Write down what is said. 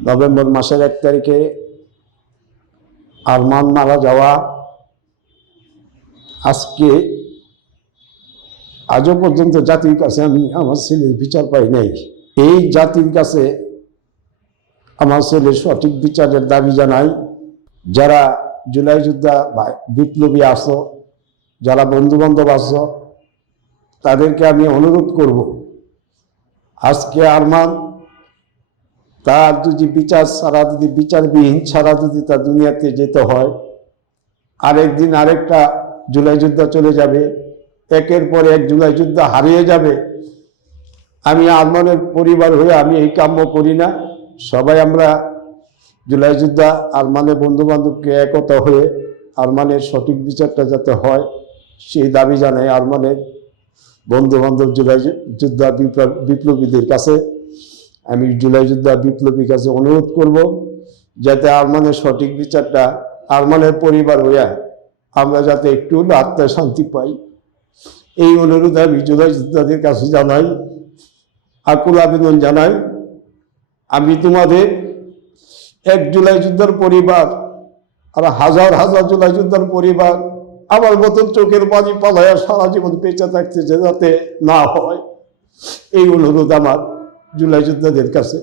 November মাসের 1 তারিখে আরমান মারা যাওয়া, আজকে আজও পর্যন্ত জাতির কাছে আমি আমার ছেলের বিচার পাই নাই। এই জাতির কাছে আমার ছেলের সঠিক বিচারের দাবি জানাই। যারা জুলাই যোদ্ধা বিপ্লবী আছো, যারা বন্ধু বান্ধব আছো, তাদেরকে আমি অনুরোধ করব, আজকে আরমান তার যদি বিচার ছাড়া, যদি বিচারবিহীন ছাড়া যদি তার দুনিয়াতে যেতে হয়, আরেকদিন আরেকটা জুলাই যোদ্ধা চলে যাবে, একের পর এক জুলাই যোদ্ধা হারিয়ে যাবে। আমি আরমানের পরিবার হয়ে আমি এই কাম্য করি না। সবাই আমরা জুলাই যোদ্ধা আরমানের বন্ধু বান্ধবকে একতা হয়ে আরমানের সঠিক বিচারটা যাতে হয় সেই দাবি জানাই আরমানের বন্ধু বান্ধব জুলাই যোদ্ধা বিপ্লবীদের কাছে। আমি জুলাই যোদ্ধা বিপ্লবীর কাছে অনুরোধ করব যাতে আরমানের সঠিক বিচারটা আরমানের পরিবার হইয়া আমরা যাতে একটু আত্মায় শান্তি পাই, এই অনুরোধ আমি জুলাই যোদ্ধাদের কাছে জানাই, আকুল আবেদন জানাই। আমি তোমাদের 1 জুলাই যোদ্ধার পরিবার আর হাজার হাজার জুলাই যোদ্ধার পরিবার আমার মতন চোখের পানি পালাইয়া সারা জীবন বেঁচে থাকতেছে যাতে না হয়, এই অনুরোধ আমার জুলাই যোদ্ধাদের কাছে।